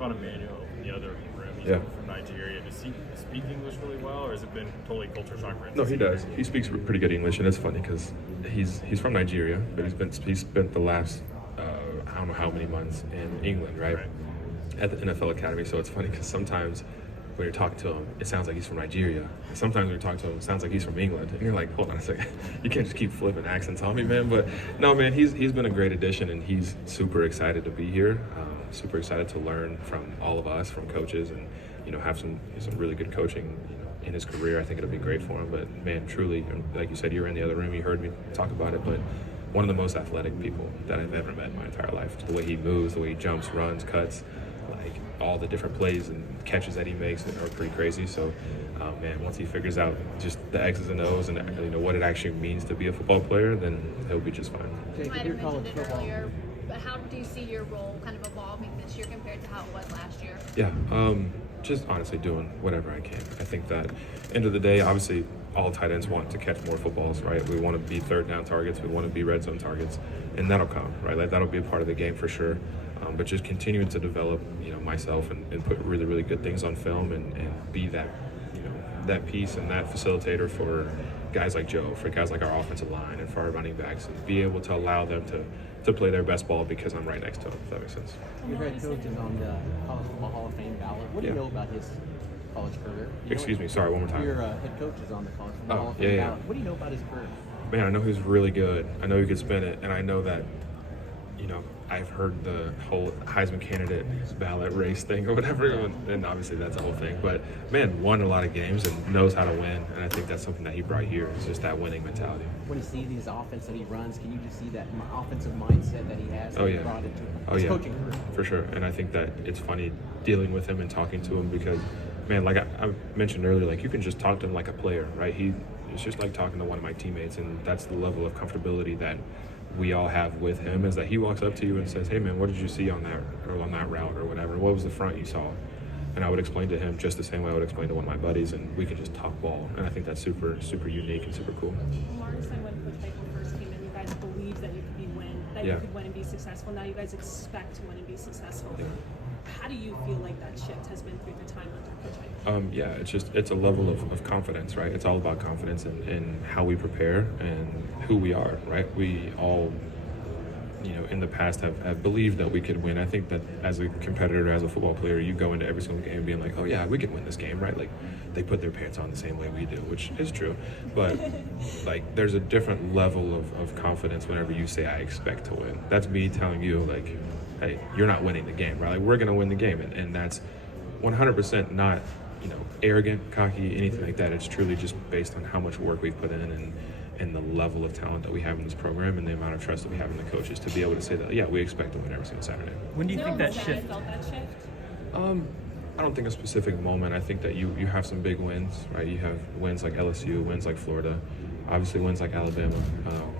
About Emmanuel in the other room, he's from Nigeria. Does he speak English really well, or has it been totally culture shock for him? No, he does. He speaks pretty good English, and it's funny because he's from Nigeria, but he's spent the last I don't know how many months in England, right? At the NFL Academy. So it's funny because sometimes when you're talking to him, it sounds like he's from Nigeria. And sometimes when you're talking to him, it sounds like he's from England. And you're like, hold on a second, you can't just keep flipping accents on me, man. But no, man, he's been a great addition, and he's super excited to be here. Super excited to learn from all of us, from coaches, and have some really good coaching in his career. I think it'll be great for him. But man, truly, like you said, you were in the other room, you heard me talk about it, but one of the most athletic people that I've ever met in my entire life. The way he moves, the way he jumps, runs, cuts, like all the different plays and catches that he makes are pretty crazy. So, man, once he figures out just the X's and O's and what it actually means to be a football player, then he'll be just fine. You might have mentioned it earlier, but how do you see your role kind of evolving this year compared to how it was last year? Yeah, just honestly doing whatever I can. I think that end of the day, obviously, all tight ends want to catch more footballs, right? We want to be third down targets. We want to be red zone targets, and that'll come, right? Like that'll be a part of the game for sure. But just continuing to develop, myself and put really, really good things on film and be that, that piece and that facilitator for guys like Joe, for guys like our offensive line and for our running backs, and be able to allow them to play their best ball because I'm right next to them, if that makes sense. Your head coach is on the College Football Hall of Fame ballot. What do you know about his college career? Excuse me, sorry, one more time. Your head coach is on the College Football Hall of Fame ballot. What do you know about his career? Man, I know he's really good. I know he could spin it, and I know that, I've heard the whole Heisman candidate ballot race thing or whatever, and obviously that's the whole thing. But, man, won a lot of games and knows how to win, and I think that's something that he brought here is just that winning mentality. When you see these offense that he runs, can you just see that offensive mindset that he has brought into his coaching career? For sure, and I think that it's funny dealing with him and talking to him because, man, like I mentioned earlier, like you can just talk to him like a player, right? It's just like talking to one of my teammates, and that's the level of comfortability that we all have with him, is that he walks up to you and says, hey man, what did you see on that route or whatever? What was the front you saw? And I would explain to him just the same way I would explain to one of my buddies, and we could just talk ball. And I think that's super, super unique and super cool. Mark said when Coach Michael first came in, you guys believed that you could you could win and be successful. Now you guys expect to win and be successful. Yeah. How do you feel like that shift has been through the time under Coach Michael? It's a level of confidence, right? It's all about confidence in how we prepare and who we are, right? We all, in the past have believed that we could win. I think that as a competitor, as a football player, you go into every single game being like, oh yeah, we can win this game, right? Like they put their pants on the same way we do, which is true. But like there's a different level of confidence whenever you say I expect to win. That's me telling you like, hey, you're not winning the game, right? Like we're gonna win the game, and that's 100% not, arrogant, cocky, anything like that. It's truly just based on how much work we've put in and the level of talent that we have in this program and the amount of trust that we have in the coaches to be able to say that, yeah, we expect to win every single Saturday. When do you think that shift? Felt that shift? I don't think a specific moment. I think that you have some big wins, right? You have wins like LSU, wins like Florida, obviously wins like Alabama.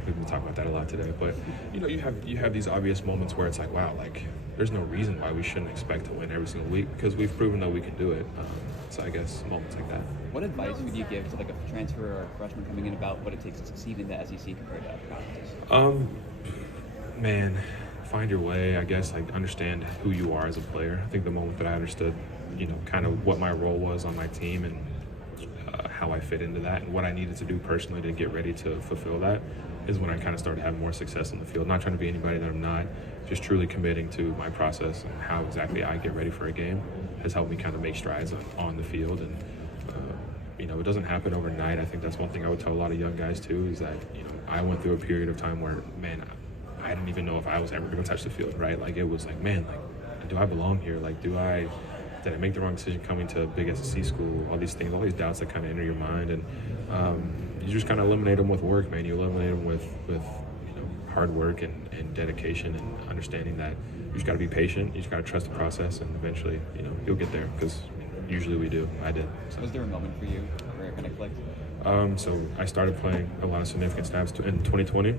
We've been talking about that a lot today, but you have these obvious moments where it's like, wow, like there's no reason why we shouldn't expect to win every single week because we've proven that we can do it. So I guess moments like that. What advice would you give to like a transfer or a freshman coming in about what it takes to succeed in the SEC compared to other conferences? Man, find your way. I guess like understand who you are as a player. I think the moment that I understood, kind of what my role was on my team and how I fit into that and what I needed to do personally to get ready to fulfill that is when I kind of started having more success in the field. Not trying to be anybody that I'm not, just truly committing to my process and how exactly I get ready for a game has helped me kind of make strides on the field. And, it doesn't happen overnight. I think that's one thing I would tell a lot of young guys too, is that, I went through a period of time where, man, I didn't even know if I was ever going to touch the field, right? Like it was like, man, like, do I belong here? Like, did I make the wrong decision coming to a big SEC school? All these things, all these doubts that kind of enter your mind. And you just kind of eliminate them with work, man. You eliminate them with hard work and dedication and understanding that you just got to be patient. You just got to trust the process, and eventually, you'll get there because usually we do. I did. So. Was there a moment for you where it kind of clicked? So I started playing a lot of significant snaps in 2020,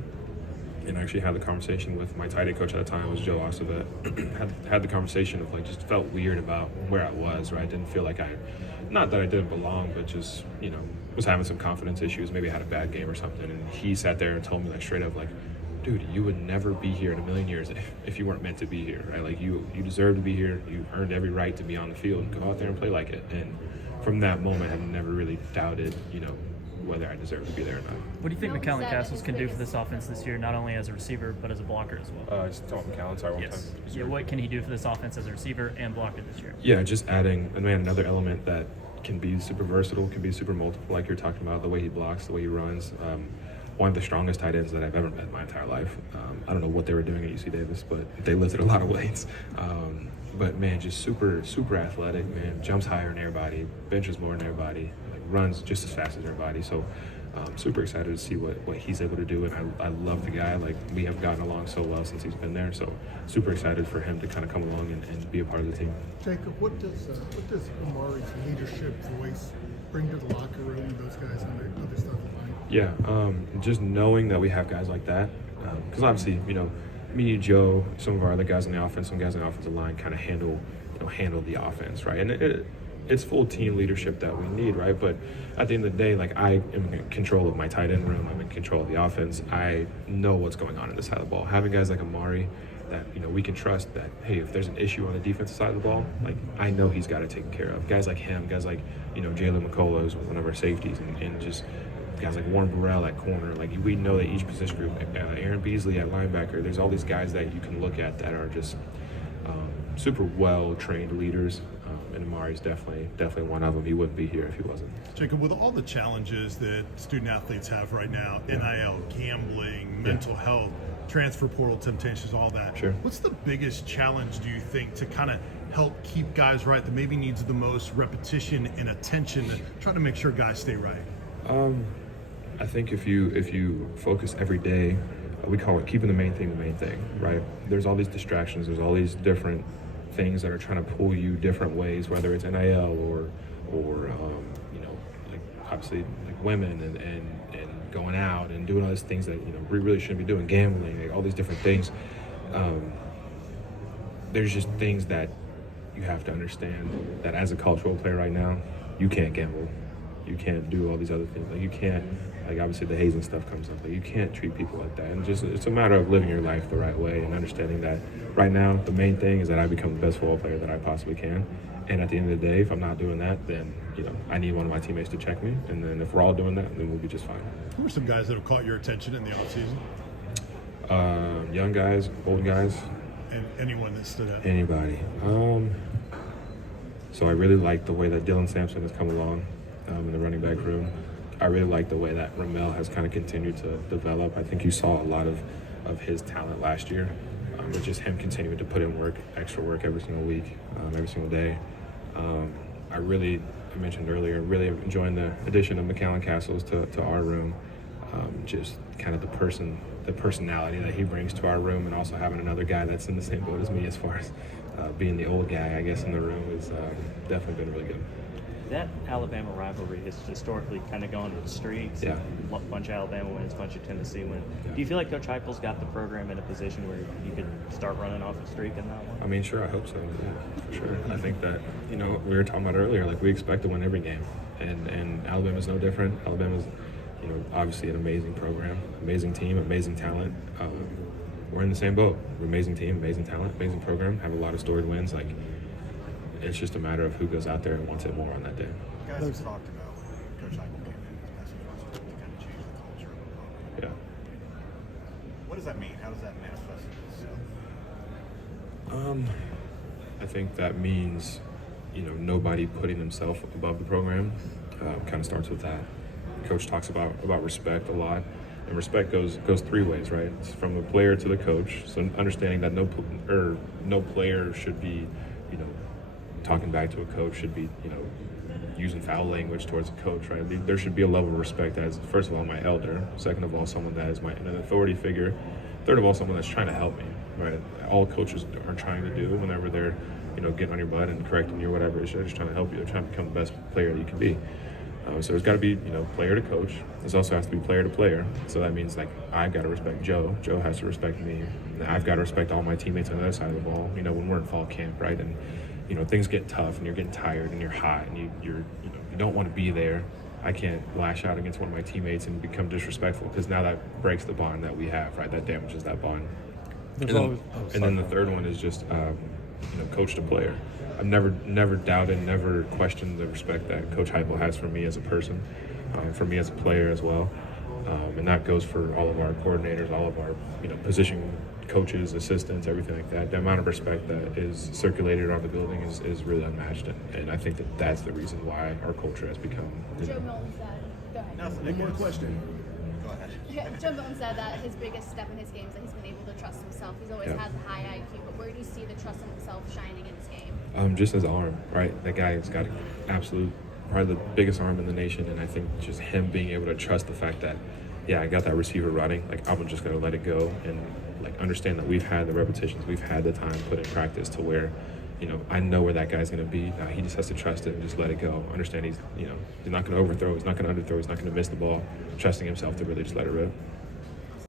and actually had the conversation with my tight end coach at the time, was Joe Ostavet. had the conversation of like just felt weird about where I was, right? Didn't feel like not that I didn't belong, but just was having some confidence issues. Maybe I had a bad game or something, and he sat there and told me like straight up like, dude, you would never be here in a million years if you weren't meant to be here, right? Like you deserve to be here. You earned every right to be on the field. Go out there and play like it. And from that moment, I've never really doubted, whether I deserve to be there or not. What do you think No, McAllen seven Castles is can do for biggest. this offense this year, not only as a receiver but as a blocker as well? Just talk McAllen, sorry, one Yes. time. Yeah, what can he do for this offense as a receiver and blocker this year? Yeah, just adding, another element that can be super versatile, can be super multiple, like you're talking about, the way he blocks, the way he runs. One of the strongest tight ends that I've ever met in my entire life. I don't know what they were doing at UC Davis, but they lifted a lot of weights. But man, just super, super athletic, man. Jumps higher than everybody, benches more than everybody, like runs just as fast as everybody. So super excited to see what he's able to do. And I love the guy. Like, we have gotten along so well since he's been there. So super excited for him to kind of come along and be a part of the team. Jacob, what does Amari's leadership voice bring to the locker room with those guys and their other stuff in mind? Yeah, just knowing that we have guys like that, because obviously, me, Joe, some of our other guys on the offense, some guys on the offensive line kind of handle the offense, right? And it's full team leadership that we need, right? But at the end of the day, like, I am in control of my tight end room. I'm in control of the offense. I know what's going on this side of the ball. Having guys like Amari that, we can trust that, hey, if there's an issue on the defensive side of the ball, like, I know he's got it taken care of. Guys like him, guys like, Jalen McCullough is one of our safeties, and just guys like Warren Burrell at corner. Like, we know that each position group, Aaron Beasley at linebacker, there's all these guys that you can look at that are just super well-trained leaders. And Amari's definitely one of them. He wouldn't be here if he wasn't. Jacob, with all the challenges that student athletes have right now, NIL, gambling, mental health, transfer portal temptations, all that. Sure. What's the biggest challenge, do you think, to kind of help keep guys right that maybe needs the most repetition and attention to try to make sure guys stay right? I think if you focus every day, we call it keeping the main thing, right? There's all these distractions. There's all these different things that are trying to pull you different ways, whether it's NIL or like, obviously, like, women and going out and doing all these things that we really shouldn't be doing, gambling, like all these different things. There's just things that you have to understand that as a cultural player right now, you can't gamble, you can't do all these other things. Like, you can't, like, obviously the hazing stuff comes up, but you can't treat people like that. And just, it's a matter of living your life the right way and understanding that right now the main thing is that I become the best football player that I possibly can. And at the end of the day, if I'm not doing that, then I need one of my teammates to check me. And then if we're all doing that, then we'll be just fine. Who are some guys that have caught your attention in the offseason? Young guys, old guys. And anyone that stood out? Anybody. So I really like the way that Dylan Sampson has come along in the running back room. I really like the way that Ramel has kind of continued to develop. I think you saw a lot of his talent last year. With just him continuing to put in work, extra work every single week, every single day. I mentioned earlier, really enjoying the addition of McAllen Castles to our room. Just kind of the personality that he brings to our room, and also having another guy that's in the same boat as me as far as being the old guy, I guess, in the room is definitely been really good. That Alabama rivalry has historically kind of gone with streaks. Yeah. A bunch of Alabama wins, a bunch of Tennessee wins. Yeah. Do you feel like Coach Heupel's got the program in a position where you could start running off a streak in that one? I mean, sure, I hope so, yeah, for sure. I think that, we were talking about earlier, like, we expect to win every game. And Alabama's no different. Alabama's, obviously an amazing program, amazing team, amazing talent. We're in the same boat. We're an amazing team, amazing talent, amazing program, have a lot of storied wins. Like, it's just a matter of who goes out there and wants it more on that day. You guys have talked about Coach Heupel came in his message was to kind of change the culture of the program. Yeah. What does that mean? How does that manifest itself? I think that means, nobody putting themselves above the program. Kind of starts with that. Coach talks about respect a lot, and respect goes three ways, right? It's from the player to the coach. So understanding that no player should be, talking back to a coach, should be, using foul language towards a coach, right? There should be a level of respect as, first of all, my elder. Second of all, someone that is an authority figure. Third of all, someone that's trying to help me, right? All coaches are trying to do whenever they're, getting on your butt and correcting you or whatever. They're just trying to help you. They're trying to become the best player that you can be. So there's got to be, player to coach. There's also has to be player to player. So that means, like, I've got to respect Joe. Joe has to respect me. I've got to respect all my teammates on the other side of the ball. When we're in fall camp, right? And things get tough and you're getting tired and you're hot and you don't want to be there. I can't lash out against one of my teammates and become disrespectful, because now that breaks the bond that we have, right? That damages that bond. And then the third one is just, coach to player. I've never doubted, never questioned the respect that Coach Heupel has for me as a person, for me as a player as well. And that goes for all of our coordinators, all of our, position coaches, assistants, everything like that. The amount of respect that is circulated around the building is really unmatched. And I think that that's the reason why our culture has become. Joe Milton said, go ahead. Nothing. One more question. Go ahead. Joe Milton said that his biggest step in his game is that he's been able to trust himself. He's always had the high IQ, but where do you see the trust in himself shining in his game? Just his arm, right? That guy's got probably the biggest arm in the nation, and I think just him being able to trust the fact that, I got that receiver running, like I'm just gonna let it go, and like understand that we've had the repetitions, we've had the time put in practice to where, I know where that guy's gonna be. Now he just has to trust it and just let it go. Understand he's not gonna overthrow, he's not gonna underthrow, he's not gonna miss the ball. Trusting himself to really just let it rip.